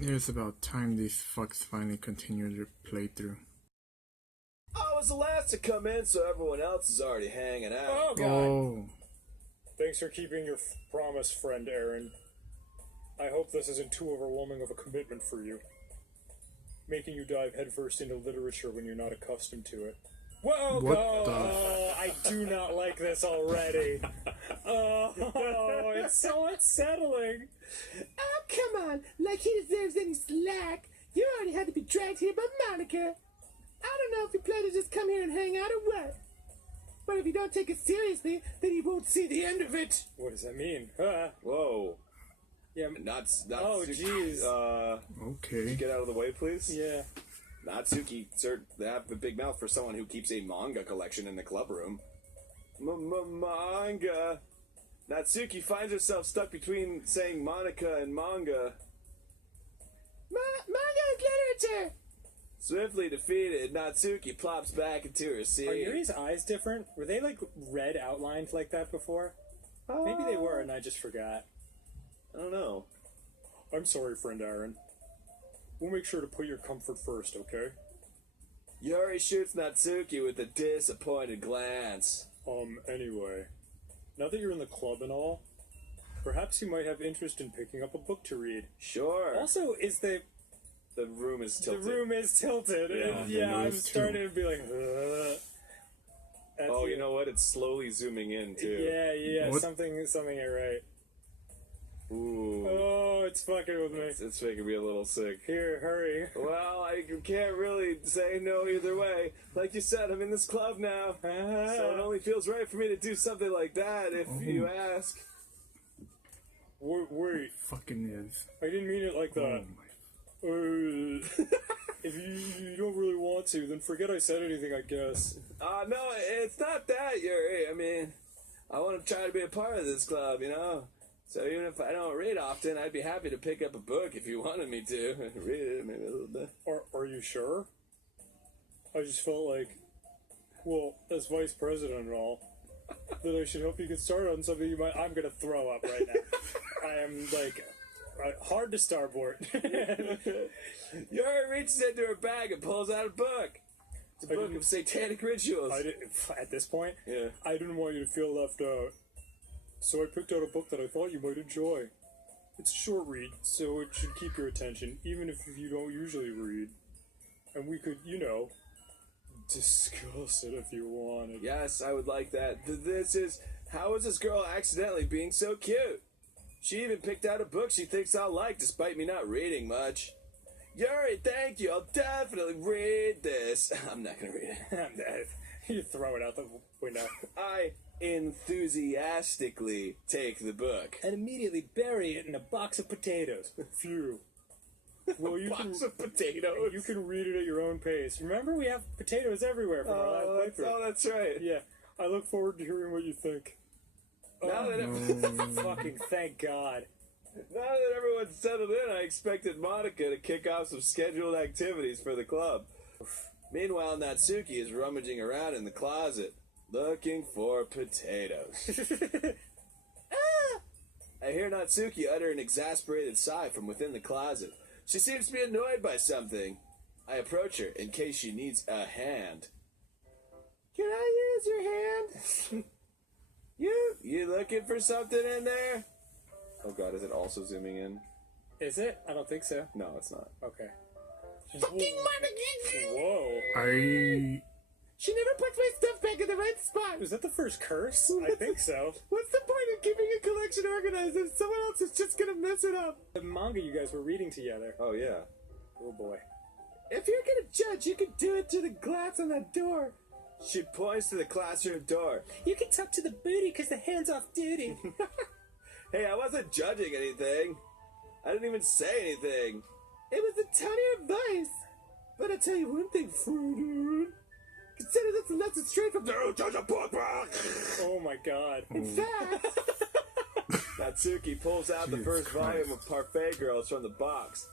It was about time these fucks finally continued their playthrough. I was the last to come in, so everyone else is already hanging out. Oh, God. Oh. Thanks for keeping your promise, friend Aaron. I hope this isn't too overwhelming of a commitment for you. Making you dive headfirst into literature when you're not accustomed to it. Whoa, What the I do not like this already. Oh, it's so unsettling. Oh, come on. Like he deserves any slack. You already had to be dragged here by Monica. I don't know if you plan to just come here and hang out or what. But if you don't take it seriously, then you won't see the end of it. What does that mean? Whoa. Yeah. Not Oh, jeez. Okay. Get out of the way, please. Yeah. Natsuki, sir, they have a big mouth for someone who keeps a manga collection in the club room. Manga. Natsuki finds herself stuck between saying Monica and manga. Manga is literature. Swiftly defeated, Natsuki plops back into her seat. Are Yuri's eyes different? Were they, like, red outlined like that before? Maybe they were and I just forgot. I don't know. I'm sorry, friend Aaron. We'll make sure to put your comfort first, okay? Yuri shoots Natsuki with a disappointed glance. Anyway. Now that you're in the club and all, perhaps you might have interest in picking up a book to read. Sure. Also, The room is tilted. The room is tilted. Yeah, I'm starting to be like, ugh. Oh, you know what? It's slowly zooming in, too. Yeah. What? Something ain't right. Ooh. Oh, it's fucking with me. It's making me a little sick. Here, hurry. Well, I can't really say no either way. Like you said, I'm in this club now. So it only feels right for me to do something like that, if you ask. Wait. Fucking is. I didn't mean it like that. Oh my. If you don't really want to, then forget I said anything, I guess. No, it's not that, Yuri. I mean, I want to try to be a part of this club, you know? So even if I don't read often, I'd be happy to pick up a book if you wanted me to. Read it, maybe a little bit. Are you sure? I just felt like, well, as vice president and all, that I should help you get started on something you might... I'm gonna throw up right now. I am, like... hard to starboard. Yuri reaches into her bag and pulls out a book. It's a book of satanic rituals. At this point, Yeah. I didn't want you to feel left out. So I picked out a book that I thought you might enjoy. It's a short read, so it should keep your attention, even if you don't usually read. And we could, discuss it if you wanted. Yes, I would like that. How is this girl accidentally being so cute? She even picked out a book she thinks I'll like, despite me not reading much. Yuri, thank you. I'll definitely read this. I'm not gonna read it. You throw it out the window. I enthusiastically take the book. And immediately bury it in a box of potatoes. Phew. Well, Box of potatoes. You can read it at your own pace. Remember, we have potatoes everywhere from our last playthrough. Oh, that's right. Yeah. I look forward to hearing what you think. Now that Fucking thank God. Now that everyone's settled in, I expected Monica to kick off some scheduled activities for the club. Meanwhile, Natsuki is rummaging around in the closet, looking for potatoes. I hear Natsuki utter an exasperated sigh from within the closet. She seems to be annoyed by something. I approach her in case she needs a hand. Can I use your hand? You looking for something in there? Oh god, is it also zooming in? Is it? I don't think so. No, it's not. Okay. Fucking Monica! Whoa. She never puts my stuff back in the right spot. Was that the first curse? I think so. What's the point of keeping a collection organized if someone else is just gonna mess it up? The manga you guys were reading together. Oh yeah. Oh boy. If you're gonna judge, you can do it to the glass on that door. She points to the classroom door. You can talk to the booty because the hand's off duty. Hey, I wasn't judging anything. I didn't even say anything. It was a ton of advice. But I'll tell you one thing, dude. Consider this a lesson straight from the judge of book. Oh my god. In fact, Natsuki pulls out the Jesus first Christ. volume of Parfait Girls from the box.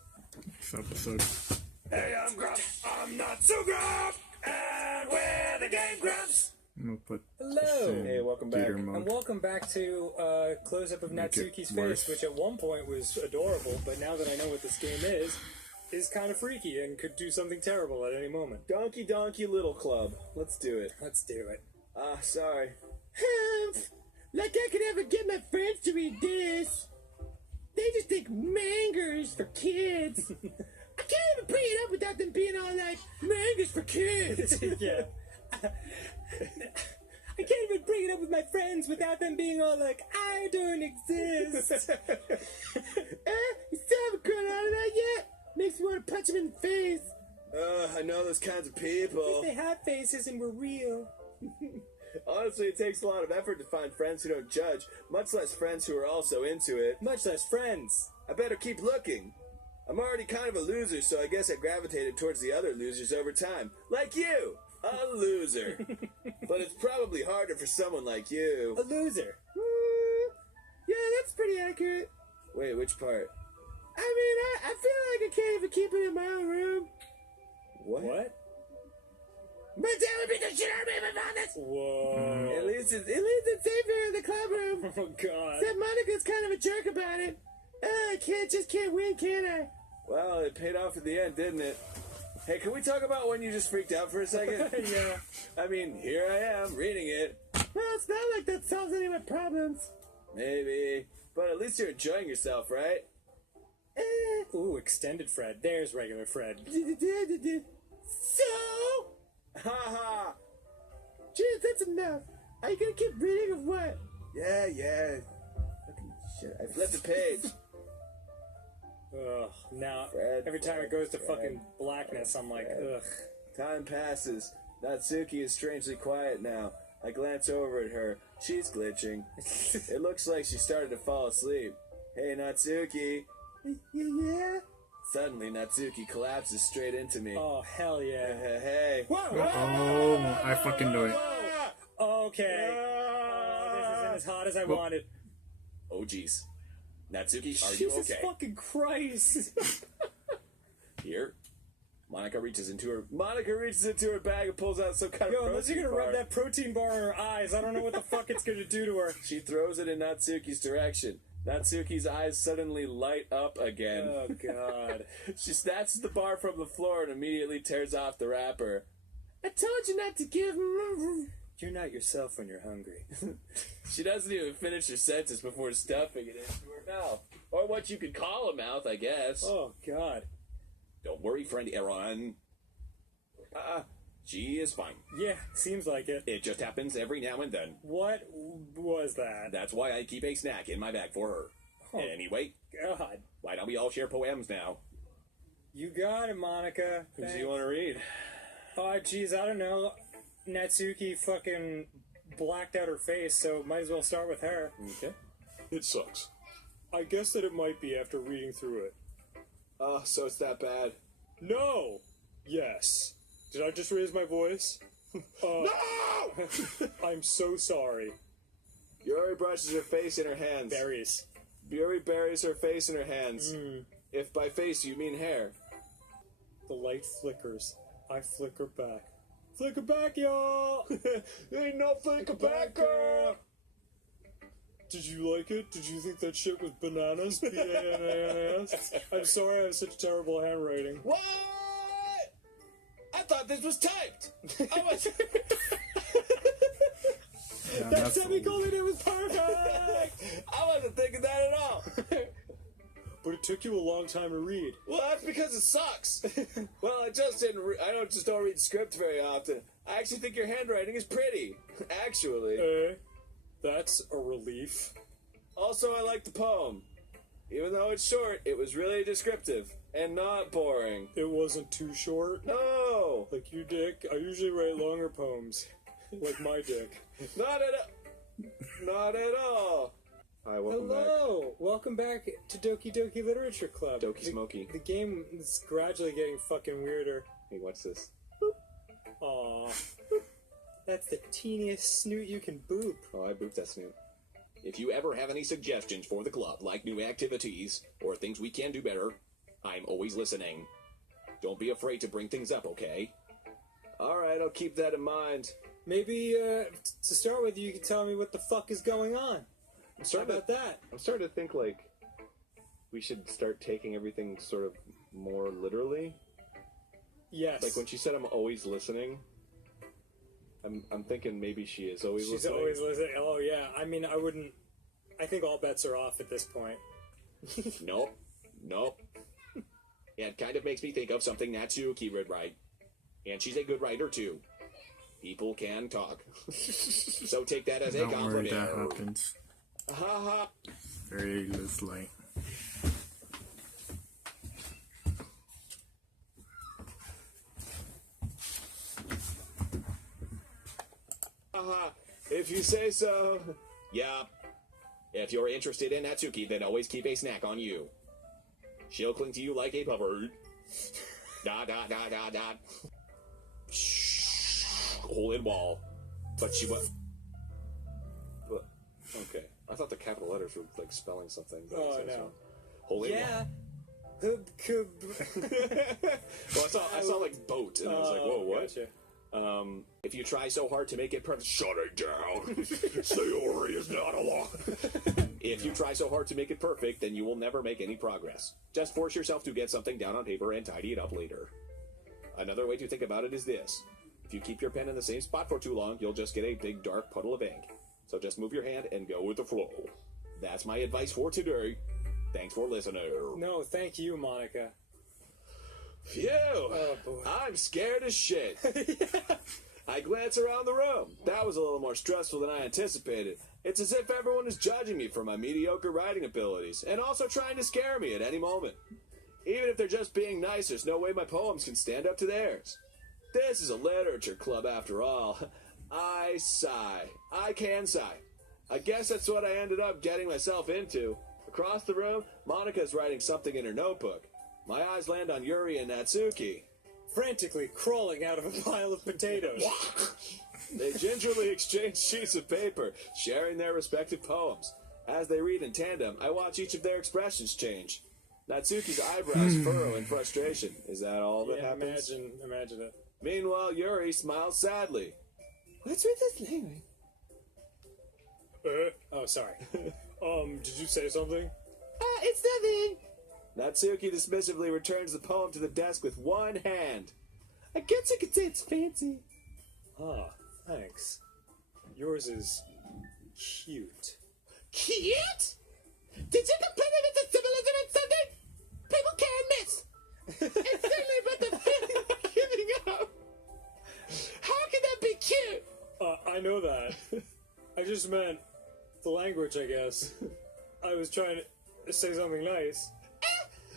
This episode. Hey, I'm Grumps. I'm not so Grump. And we're the Game Grumps. I'm gonna put Hello! Hey, welcome back. theater And mode. welcome back to close-up of Make it Natsuki's worse. face, which at one point was adorable, but now that I know what this game is kind of freaky and could do something terrible at any moment. Donkey Donkey Little Club. Let's do it. Let's do it. Sorry. Like I could ever get my friends to read this. They just think manga's for kids. I can't even bring it up without them being all like, manga's for kids. Yeah. I can't even bring it up with my friends without them being all like, I don't exist. You still haven't grown out of that yet? Makes me want to punch him in the face. I know those kinds of people. They have faces and we're real. Honestly, it takes a lot of effort to find friends who don't judge, much less friends who are also into it. Much less friends. I better keep looking. I'm already kind of a loser, so I guess I gravitated towards the other losers over time. Like you! A loser. But it's probably harder for someone like you. A loser. Yeah, that's pretty accurate. Wait, which part? I mean, I feel like I can't even keep it in my own room. What? My dad would beat the shit out of me if I found this. Whoa. At least At least it's safer in the club room. Oh, God. Except Monica's kind of a jerk about it. I can't win, can I? well, it paid off at the end, didn't it? Hey, can we talk about when you just freaked out for a second? Yeah. I mean, here I am, reading it. Well, it's not like that solves any of my problems. Maybe. But at least you're enjoying yourself, right? Ooh, extended Fred. There's regular Fred. So? Ha Jeez, that's enough. Are you gonna keep reading or what? Yeah. Fucking shit. I flipped the page. Ugh. Now, Fred, every time it goes to Fred, fucking blackness, I'm like, Fred. ugh. Time passes. Natsuki is strangely quiet now. I glance over at her. She's glitching. It looks like she started to fall asleep. Hey, Natsuki. Yeah? Suddenly, Natsuki collapses straight into me. Oh, hell yeah. Hey. Whoa! Oh, I fucking knew it. Okay. Oh, this isn't as hot as I wanted. Oh, jeez. Natsuki, are you Jesus okay? fucking Christ. Here. Monica reaches into her bag and pulls out some kind Yo, of unless you're protein gonna bar. rub that protein bar in her eyes, I don't know what the fuck it's gonna do to her. She throws it in Natsuki's direction. Natsuki's eyes suddenly light up again. Oh, God. She snatches the bar from the floor and immediately tears off the wrapper. I told you not to give him. You're not yourself when you're hungry. She doesn't even finish her sentence before stuffing it into her mouth. Or what you could call a mouth, I guess. Oh, God. Don't worry, friend Aaron. She is fine. Yeah, seems like it. It just happens every now and then. What was that? That's why I keep a snack in my bag for her. Oh. Anyway, God. why don't we all share poems now? You got it, Monica. Who do you want to read? Oh, jeez, I don't know. Natsuki fucking blacked out her face, so might as well start with her. Okay. It sucks. I guess that it might be after reading through it. Oh, so it's that bad. No! Yes. Did I just raise my voice? No! I'm so sorry. Yuri brushes her face in her hands. Berries. Yuri buries her face in her hands. If by face you mean hair. The light flickers. I flicker back. Flicker back, y'all! Ain't no flicker back, girl! Did you like it? Did you think that shit was bananas? B-A-N-A-N-A-S? I'm sorry I have such terrible handwriting. What? I thought this was typed! I was... Yeah, That semicolon, it was perfect! I wasn't thinking that at all! But it took you a long time to read. Well, that's because it sucks. Well, I just don't read script very often. I actually think your handwriting is pretty. Actually. That's a relief. Also, I like the poem. Even though it's short, it was really descriptive and not boring. It wasn't too short. No! Like you, Dick. I usually write longer poems. Like my dick. Not at all. Hi, welcome Hello! Welcome back to Doki Doki Literature Club. back. Doki Smoky. The game is gradually getting fucking weirder. Hey, what's this? Aw. That's the teeniest snoot you can boop. Oh, I booped that snoot. If you ever have any suggestions for the club, like new activities or things we can do better, I'm always listening. Don't be afraid to bring things up, okay? Alright, I'll keep that in mind. Maybe, to start with, you can tell me what the fuck is going on. How about that? I'm starting to think, like, we should start taking everything sort of more literally. Yes. Like, when she said I'm always listening, I'm thinking maybe she is always listening. She's always listening. Oh, yeah. I mean, I think all bets are off at this point. Nope. Yeah, it kind of makes me think of something Natsuki would write. And she's a good writer, too. People can talk. So take that as a Don't worry, compliment. that happens. Ha ha. Very light. Haha, if you say so. Yeah. If you're interested in Natsuki, then always keep a snack on you. She'll cling to you like a puppy. Dot, dot, dot, dot, dot. Shh. Hole in wall. But she went. But, okay. I thought the capital letters were, like, spelling something. But Oh, it's no. also- Hole in wall. Yeah. Well, I saw like boat, and I was like, whoa, what? Gotcha. If you try so hard to make it perfect, shut it down. Sayori is not a law. If you try so hard to make it perfect, then you will never make any progress. Just force yourself to get something down on paper and tidy it up later. Another way to think about it is this. If you keep your pen in the same spot for too long, you'll just get a big dark puddle of ink. So just move your hand and go with the flow. That's my advice for today. Thanks for listening. No, thank you, Monica. Phew! Oh, boy. I'm scared as shit. I glance around the room. That was a little more stressful than I anticipated. It's as if everyone is judging me for my mediocre writing abilities, and also trying to scare me at any moment. Even if they're just being nice, there's no way my poems can stand up to theirs. This is a literature club after all. I sigh. I can sigh. I guess that's what I ended up getting myself into. Across the room, Monica's writing something in her notebook. My eyes land on Yuri and Natsuki. Frantically crawling out of a pile of potatoes. They gingerly exchange sheets of paper, sharing their respective poems. As they read in tandem, I watch each of their expressions change. Natsuki's eyebrows furrow in frustration. Is that all that Yeah, happens? imagine it. Meanwhile, Yuri smiles sadly. What's with this language? Oh, sorry. Did you say something? It's nothing. Natsuki dismissively returns the poem to the desk with one hand. I guess you could say it's fancy. Ah, thanks. Yours is cute. Cute? Did you complain about the symbolism in something? People can't miss. It's certainly about the feeling of giving up. How can that be cute? I know that. I just meant the language, I guess. I was trying to say something nice.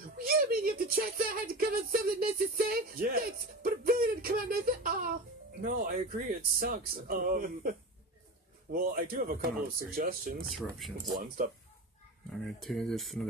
You mean you have to try so hard to come up with something nice to say? Yeah. Thanks, but it really didn't come out nice at all. No, I agree, it sucks. Well, I do have a couple of suggestions. Interruptions. One step. I'm gonna do this another.